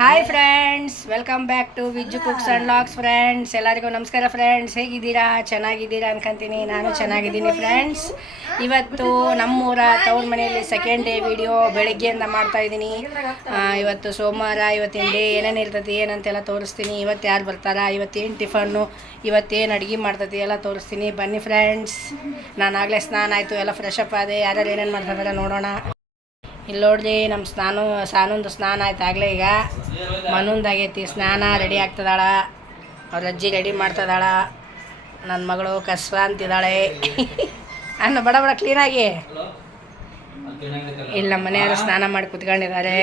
Hi friends, welcome back to Vijju cooks and logs. Friends ಎಲ್ಲರಿಗೂ ನಮಸ್ಕಾರ. Friends ಹೇಗಿದ್ದೀರಾ? ಚೆನ್ನಾಗಿದ್ದೀರಾ ಅನ್ಕೊಂತೀನಿ. ನಾನು ಚೆನ್ನಾಗಿದ್ದೀನಿ ಫ್ರೆಂಡ್ಸ್. ಇವತ್ತು ನಮ್ಮೂರ ತವ್ರ ಮನೆಯಲ್ಲಿ ಸೆಕೆಂಡ್ ಡೇ ವಿಡಿಯೋ ಬೆಳಗ್ಗೆಯಿಂದ ಮಾಡ್ತಾಯಿದ್ದೀನಿ. ಇವತ್ತು ಸೋಮವಾರ, ಇವತ್ತಿನ ಡೇ ಏನೇನು ಇರ್ತೈತಿ ಏನಂತೆಲ್ಲ ತೋರಿಸ್ತೀನಿ. ಇವತ್ತು ಯಾರು ಬರ್ತಾರ, ಇವತ್ತೇನು ಟಿಫನ್ನು, ಇವತ್ತೇನು ಅಡುಗೆ ಮಾಡ್ತೈತಿ ಎಲ್ಲ ತೋರಿಸ್ತೀನಿ. ಬನ್ನಿ ಫ್ರೆಂಡ್ಸ್. ನಾನು ಆಗಲೇ ಸ್ನಾನ ಆಯಿತು, ಎಲ್ಲ ಫ್ರೆಶ್ ಅಪ್ ಆದೆ. ಯಾರ್ಯಾರು ಏನೇನು ಮಾಡ್ತಿದ್ದಾರೆ ನೋಡೋಣ. ಇಲ್ಲಿ ನೋಡ್ರಿ, ನಮ್ಮ ಸಾನೊಂದು ಸ್ನಾನ ಆಯ್ತು ಆಗಲೇ. ಈಗ ಮನೊಂದಾಗೈತಿ ಸ್ನಾನ. ರೆಡಿ ಆಗ್ತದಾಳ, ಅವ್ರ ಅಜ್ಜಿ ರೆಡಿ ಮಾಡ್ತದಾಳ. ನನ್ನ ಮಗಳು ಕಸ್ವ ಅಂತಿದ್ದಾಳೆ. ಅನ್ನ ಬಡ ಬಡ ಕ್ಲೀನಾಗಿ. ಇಲ್ಲಿ ನಮ್ಮ ಮನೆಯವರು ಸ್ನಾನ ಮಾಡಿ ಕುತ್ಕೊಂಡಿದ್ದಾರೆ.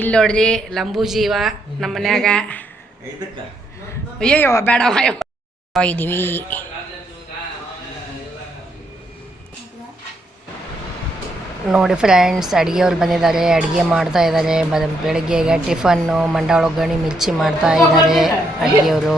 ಇಲ್ಲಿ ನೋಡ್ರಿ, ಲಂಬೂ ಜೀವ ನಮ್ಮ ಮನ್ಯಾಗ. ಅಯ್ಯೋ ಬೇಡವ ಇದ್ದೀವಿ. ನೋಡಿ ಫ್ರೆಂಡ್ಸ್, ಅಡುಗೆಯವ್ರು ಬಂದಿದ್ದಾರೆ, ಅಡುಗೆ ಮಾಡ್ತಾ ಇದ್ದಾರೆ. ಬೆಳಗ್ಗೆ ಈಗ ಟಿಫನ್ನು ಮಂಡಾಳ ಒಗ್ಗರಣೆ ಮಿರ್ಚಿ ಮಾಡ್ತಾ ಇದ್ದಾರೆ ಅಡುಗೆಯವರು.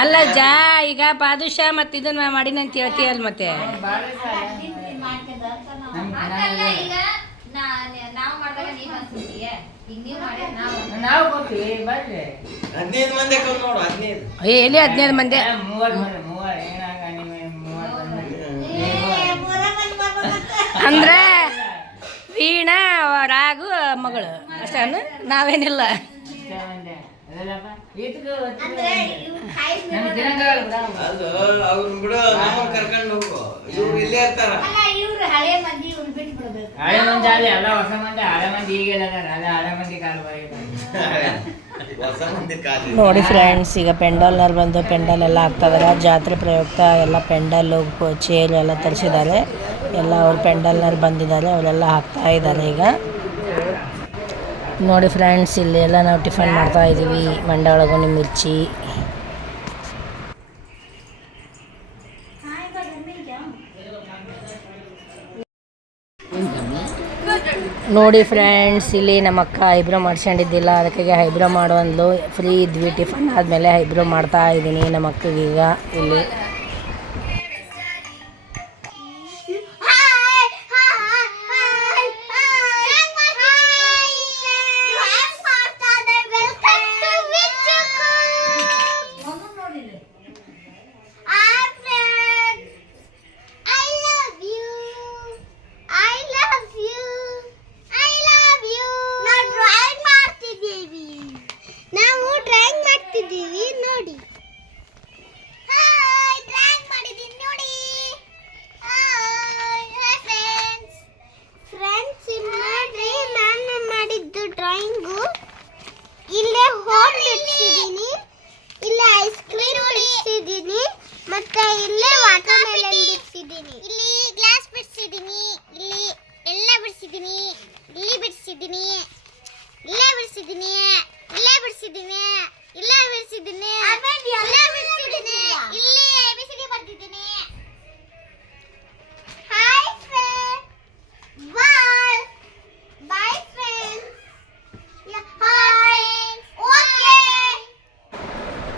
ಅಲ್ಲ ಜಾ, ಈಗ ಬಾದುಷಾ ಮತ್ತೆ ಇದನ್ನ ಮಾಡಿನಂತ ಹೇಳ್ತೀಯಲ್ಲ ಮತ್ತೆ. ಎಲ್ಲಿ 15 ಮಂದಿ ಅಂದ್ರೆ ವೀಣಾ, ರಾಗು, ಮಗಳು ಅಷ್ಟೇ. ನಾವೇನಿಲ್ಲ. ನೋಡಿ ಫ್ರೆಂಡ್ಸ್, ಈಗ ಪೆಂಡಲ್ನವ್ರು ಬಂದು ಪೆಂಡಲ್ ಎಲ್ಲ ಹಾಕ್ತಾಯಿದ್ದಾರೆ. ಜಾತ್ರೆ ಪ್ರಯುಕ್ತ ಎಲ್ಲ ಪೆಂಡಲ್ಲು, ಚೇರು ಎಲ್ಲ ತರಿಸಿದ್ದಾರೆ. ಎಲ್ಲ ಅವ್ರು ಪೆಂಡಲ್ನವ್ರು ಬಂದಿದ್ದಾರೆ, ಅವರೆಲ್ಲ ಹಾಕ್ತಾ ಇದ್ದಾರೆ ಈಗ. ನೋಡಿ ಫ್ರೆಂಡ್ಸ್, ಇಲ್ಲಿ ಎಲ್ಲ ನಾವು ಟಿಫನ್ ಮಾಡ್ತಾ ಇದ್ದೀವಿ. ಮಂಡಾಳ ಒಗ್ಗರಣೆ ಮಿರ್ಚಿ. ನೋಡಿ ಫ್ರೆಂಡ್ಸ್, ಇಲ್ಲಿ ನಮ್ಮ ಅಕ್ಕ ಐಬ್ರೋ ಮಾಡ್ಸ್ಕೊಂಡಿದ್ದಿಲ್ಲ, ಅದಕ್ಕೆ ಐಬ್ರೋ ಮಾಡುವಂದು ಫ್ರೀ ಇದ್ವಿ. ಟಿಫನ್ ಆದಮೇಲೆ ಐಬ್ರೋ ಮಾಡ್ತಾ ಇದ್ದೀನಿ ನಮ್ಮ ಅಕ್ಕಗೀಗ. ಇಲ್ಲಿ ನೋಡಿ ಫ್ರೆಂಡ್ಸ್, ನೋಡಿ ನಾನು ಮಾಡಿದ್ದು ಡ್ರಾಯಿಂಗು. ಇಲ್ಲೇ ಹೋಮ್ ಬಿಡಿಸಿದ್ದೀನಿ, ಇಲ್ಲೇ ಐಸ್ ಕ್ರೀಮ್ ಬಿಡಿಸಿದ್ದೀನಿ, ಮತ್ತೆ ಇಲ್ಲೇ ವಾಟರ್ ಮೆಲನ್ ಬಿಡಿಸಿದ್ದೀನಿ, ಇಲ್ಲಿ ಗ್ಲಾಸ್ ಬಿಡಿಸಿದ್ದೀನಿ, ಇಲ್ಲಿ ಎಲ್ಲ ಬಿಡಿಸಿದ್ದೀನಿ, ಇಲ್ಲಿ ಬಿಡಿಸಿದ್ದೀನಿ, ಇಲ್ಲೇ ಬಿಡಿಸಿದ್ದೀನಿ, ಇಲ್ಲೇ ಬಿಡಿಸಿದ್ದೀನಿ, ಇಲ್ಲೇ ಬಿಡಿಸಿದ್ದೀನಿ, ಇಲ್ಲೇ ಬಿಡಿಸಿದ್ದೀನಿ, ಇಲ್ಲಿ ಎಬಿಸಿಡಿ ಬರ್ತಿದ್ದೀನಿ. ಹಾಯ್ ಫ್ರೆಂಡ್ಸ್, ಬಾಯ್ ಬಾಯ್ ಫ್ರೆಂಡ್ಸ್. Hi okay.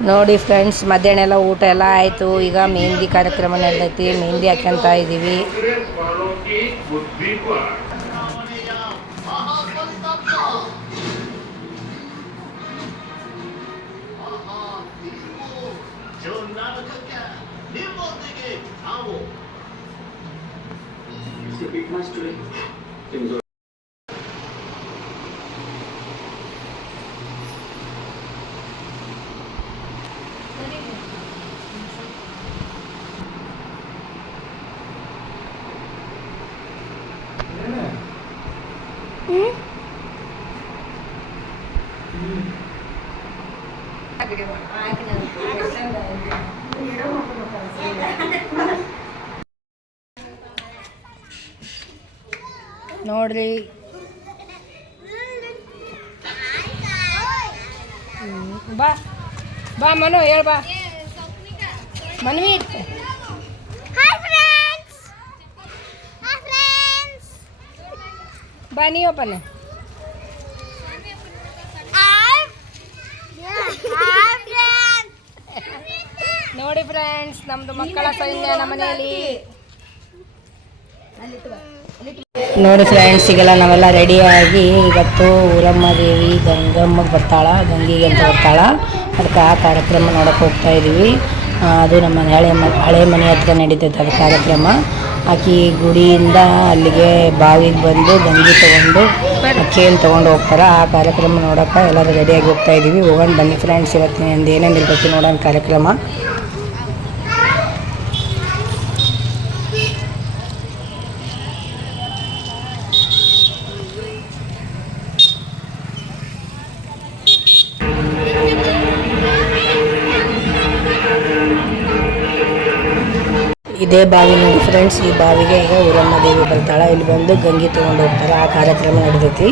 ನೋಡಿ ಫ್ರೆಂಡ್ಸ್, ಮಧ್ಯಾಹ್ನ ಎಲ್ಲ ಊಟ ಎಲ್ಲ ಆಯಿತು. ಈಗ ಮೆಹಂದಿ ಕಾರ್ಯಕ್ರಮ ನಡೆದೈತಿ, ಮೆಹಂದಿ ಹಾಕ್ಯಂತ ಇದ್ದೀವಿ. ನೋಡ್ರಿ, ಬಾ ಬಾ ಮನು, ಹೇಳ ಬಾ. ಮನ್ವಿ ಇಟ್ಟು ಹಾಯ್ ಫ್ರೆಂಡ್ಸ್. Hi friends. ಬಾ ನೀವಪ್ಪನ ನೋಡಿ ಫ್ರೆಂಡ್ಸ್, ನಮ್ದು ಮಕ್ಕಳ ಸೈನ್ಯ ನಮ್ಮ ಮನೆಯಲ್ಲಿ. ನೋಡಿ ಫ್ರೆಂಡ್ಸ್, ಈಗೆಲ್ಲ ನಾವೆಲ್ಲ ರೆಡಿಯಾಗಿ ಇವತ್ತು ಊರಮ್ಮ ದೇವಿ ಗಂಗಮ್ಮಗೆ ಬರ್ತಾಳ, ಗಂಗಿಗೆ ಅಂತ ಬರ್ತಾಳ. ಅದಕ್ಕೆ ಆ ಕಾರ್ಯಕ್ರಮ ನೋಡಕ್ಕೆ ಹೋಗ್ತಾ ಇದ್ದೀವಿ. ಅದು ನಮ್ಮ ಹಳೆ ಮನೆ ಹತ್ರ ನಡೀತೈತೆ ಅದು ಕಾರ್ಯಕ್ರಮ. ಆಕಿ ಗುಡಿಯಿಂದ ಅಲ್ಲಿಗೆ ಬಾವಿಗೆ ಬಂದು ಗಂಗಿ ತೊಗೊಂಡು ಅಕ್ಕಿಯನ್ನು ತೊಗೊಂಡು ಹೋಗ್ತಾರೆ. ಆ ಕಾರ್ಯಕ್ರಮ ನೋಡೋಕೆ ಎಲ್ಲರೂ ರೆಡಿಯಾಗಿ ಹೋಗ್ತಾ ಇದ್ದೀವಿ. ಹೋಗೋಣ ಬನ್ನಿ ಫ್ರೆಂಡ್ಸ್, ಇವತ್ತಿನಿಂದ ಏನೇನು ಇರ್ತೈತಿ ನೋಡೋಣ ಕಾರ್ಯಕ್ರಮ. ಇದೇ ಬಾವಿ ನೋಡಿ ಫ್ರೆಂಡ್ಸ್, ಈ ಬಾವಿಗೆ ಈಗ ಊರಮ್ಮ ದೇವಿ ಬರ್ತಾಳೆ. ಇಲ್ಲಿ ಬಂದು ಗಂಗಿ ತೊಗೊಂಡು ಹೋಗ್ತಾರೆ. ಆ ಕಾರ್ಯಕ್ರಮ ನಡೆದೈತಿ.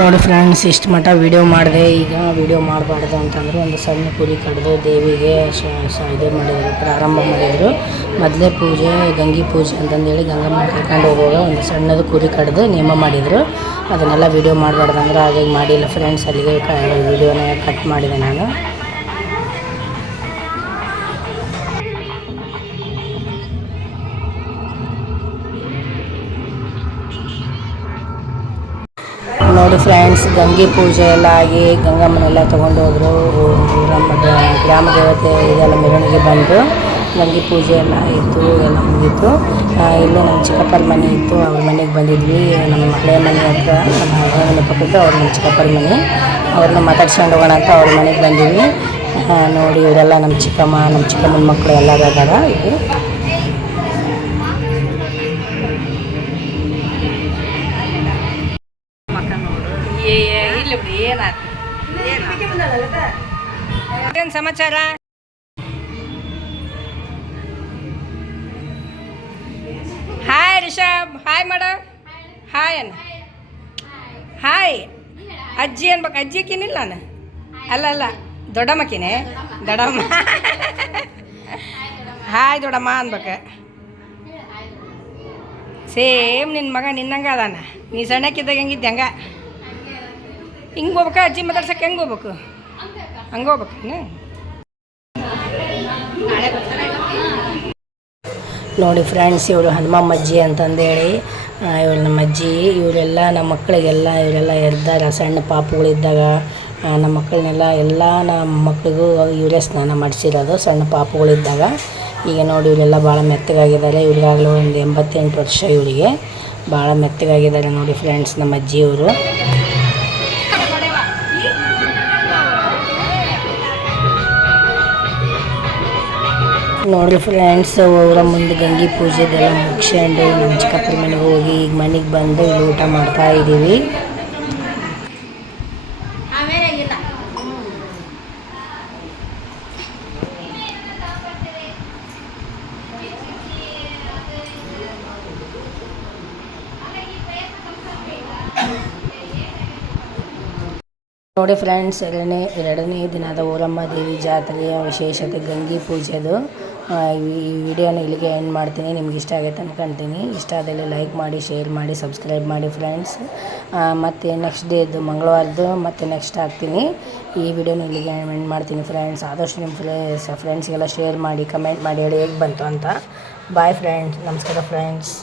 ನೋಡಿ ಫ್ರೆಂಡ್ಸ್, ಇಷ್ಟು ಮಟ್ಟ ವಿಡಿಯೋ ಮಾಡಿದೆ. ಈಗ ವಿಡಿಯೋ ಮಾಡಬಾರ್ದು ಅಂತಂದ್ರೆ ಒಂದು ಸಣ್ಣ ಕುರಿ ಕಡ್ದು ದೇವಿಗೆ ಇದು ಮಾಡಿದರು, ಪ್ರಾರಂಭ ಮಾಡಿದರು. ಮೊದಲೇ ಪೂಜೆ ಗಂಗೆ ಪೂಜೆ ಅಂತಂದೇಳಿ ಗಂಗಮ್ಮ ಕರ್ಕೊಂಡು ಹೋಗುವಾಗ ಒಂದು ಸಣ್ಣದು ಕುರಿ ಕಡ್ದು ನೇಮ ಮಾಡಿದರು. ಅದನ್ನೆಲ್ಲ ವಿಡಿಯೋ ಮಾಡಬಾರ್ದು ಅಂದ್ರೆ ಹಾಗೆ ಮಾಡಿಲ್ಲ ಫ್ರೆಂಡ್ಸ್. ಅಲ್ಲಿಗೆ ವಿಡಿಯೋನ ಕಟ್ ಮಾಡಿದೆ ನಾನು. ನೋಡಿ ಫ್ರೆಂಡ್ಸ್, ಗಂಗೆ ಪೂಜೆ ಎಲ್ಲ ಆಗಿ ಗಂಗಮ್ಮನೆಲ್ಲ ತೊಗೊಂಡು ಹೋದರು. ನಮ್ಮ ಗ್ರಾಮ ದೇವತೆ ಇದೆಲ್ಲ ಮೆರವಣಿಗೆ ಬಂದು ಗಂಗೆ ಪೂಜೆ ಎಲ್ಲ ಆಯಿತು, ಎಲ್ಲ ಮುಗೀತು. ಇಲ್ಲೇ ನಮ್ಮ ಚಿಕ್ಕಪ್ಪರ ಮನೆ ಇತ್ತು, ಅವ್ರ ಮನೆಗೆ ಬಂದಿದ್ವಿ. ನಮ್ಮ ಹಳೆಯ ಮನೆ ಹತ್ರ ನಮ್ಮ ಹಳೆಯ ಮನೆ ಪಕ್ಕಕ್ಕೆ ಅವ್ರ ನಮ್ಮ ಚಿಕ್ಕಪ್ಪರ ಮನೆ, ಅವ್ರನ್ನ ಮಾತಾಡ್ಸ್ಕೊಂಡು ಹೋಗೋಣ ಅಂತ ಅವ್ರ ಮನೆಗೆ ಬಂದಿದ್ವಿ. ನೋಡಿ ಇವರೆಲ್ಲ ನಮ್ಮ ಚಿಕ್ಕಮ್ಮನ ಮಕ್ಕಳು ಎಲ್ಲ ಅದಾರ ಇದು. ಏನು ಸಮಾಚಾರ? ಹಾಯ್ ರಿಷಬ್, ಹಾಯ್ ಮಾಡ, ಹಾಯ್ ಅನ್ನ, ಹಾಯ್ ಅಜ್ಜಿ ಅನ್ಬೇಕು. ಅಜ್ಜಿ ಅಕ್ಕಿನಿಲ್ಲ ನಾನು, ಅಲ್ಲ ದೊಡ್ಡಮ್ಮಕ್ಕಿನೇ, ದೊಡ್ಡಮ್ಮ. ಹಾಯ್ ದೊಡ್ಡಮ್ಮ ಅನ್ಬೇಕು. ಸೇಮ್ ನಿನ್ನ ಮಗ ನಿನ್ನಂಗೆ ಅದಾನ. ನೀ ಸಣ್ಣಕ್ಕಿದ್ದಾಗ ಹೆಂಗಿದ್ದೆ ಹಂಗೆ ಹಿಂಗೆ ಹೋಗ್ಬೇಕಾ? ಅಜ್ಜಿ ಮಾತಾಡ್ಸಕ್ಕೆ ಹೆಂಗೆ ಹೋಗ್ಬೇಕು? ಹಂಗೆ ಹೋಗ್ಬೇಕು. ನೋಡಿ ಫ್ರೆಂಡ್ಸ್, ಇವಳು ಹನುಮಮ್ಮ ಅಜ್ಜಿ ಅಂತಂದೇಳಿ ಇವಳು ನಮ್ಮ ಅಜ್ಜಿ. ಇವರೆಲ್ಲ ನಮ್ಮ ಮಕ್ಕಳಿಗೆಲ್ಲ ಇವರೆಲ್ಲ ಎದ್ದಾಗ ಸಣ್ಣ ಪಾಪುಗಳಿದ್ದಾಗ ನಮ್ಮ ಮಕ್ಕಳನ್ನೆಲ್ಲ ನಮ್ಮ ಮಕ್ಕಳಿಗೂ ಇವರೇ ಸ್ನಾನ ಮಾಡಿಸಿರೋದು ಸಣ್ಣ ಪಾಪುಗಳಿದ್ದಾಗ. ಈಗ ನೋಡಿ ಇವರೆಲ್ಲ ಭಾಳ ಮೆತ್ತಗಾಗಿದ್ದಾರೆ. ಇವ್ರಿಗಾಗಲೂ ಒಂದು 88 ವರ್ಷ. ಇವರಿಗೆ ಭಾಳ ಮೆತ್ತಗಾಗಿದ್ದಾರೆ ನೋಡಿ ಫ್ರೆಂಡ್ಸ್ ನಮ್ಮ ಅಜ್ಜಿಯವರು. ನೋಡಿರಿ ಫ್ರೆಂಡ್ಸ್, ಅವರ ಮುಂದೆ ಗಂಗೆ ಪೂಜೆದೆಲ್ಲ ಮುಗಿಸ್ಕೊಂಡು ನಮ್ಮ ಚಿಕ್ಕಪ್ಪರ ಮನೆಗೆ ಹೋಗಿ ಈಗ ಮನೆಗೆ ಬಂದು ಇಲ್ಲಿ ಊಟ ಮಾಡ್ತಾ ಇದ್ದೀವಿ. ನೋಡಿ ಫ್ರೆಂಡ್ಸ್, ಎರಡನೇ ದಿನದ ಊರಮ್ಮ ದೇವಿ ಜಾತ್ರೆಯ ವಿಶೇಷತೆ ಗಂಗೆ ಪೂಜೆದು. ಈ ವಿಡಿಯೋನ ಇಲ್ಲಿಗೆ ಎಂಡ್ ಮಾಡ್ತೀನಿ. ನಿಮ್ಗೆ ಇಷ್ಟ ಆಗೈತೆ ಅನ್ಕೊಳ್ತೀನಿ. ಇಷ್ಟ ಆದಲ್ಲಿ ಲೈಕ್ ಮಾಡಿ, ಶೇರ್ ಮಾಡಿ, ಸಬ್ಸ್ಕ್ರೈಬ್ ಮಾಡಿ ಫ್ರೆಂಡ್ಸ್. ಮತ್ತು ನೆಕ್ಸ್ಟ್ ಡೇದು ಮಂಗಳವಾರದ್ದು ಮತ್ತೆ ನೆಕ್ಸ್ಟ್ ಹಾಕ್ತೀನಿ. ಈ ವಿಡಿಯೋನ ಇಲ್ಲಿಗೆ ಎಂಡ್ ಮಾಡ್ತೀನಿ ಫ್ರೆಂಡ್ಸ್. ಆದಷ್ಟು ನಿಮ್ಮ ಫ್ರೆಂಡ್ಸ್ಗೆಲ್ಲ ಶೇರ್ ಮಾಡಿ, ಕಮೆಂಟ್ ಮಾಡಿ ಹೇಳಿ ಹೇಗೆ ಬಂತು ಅಂತ. ಬಾಯ್ ಫ್ರೆಂಡ್ಸ್, ನಮಸ್ಕಾರ ಫ್ರೆಂಡ್ಸ್.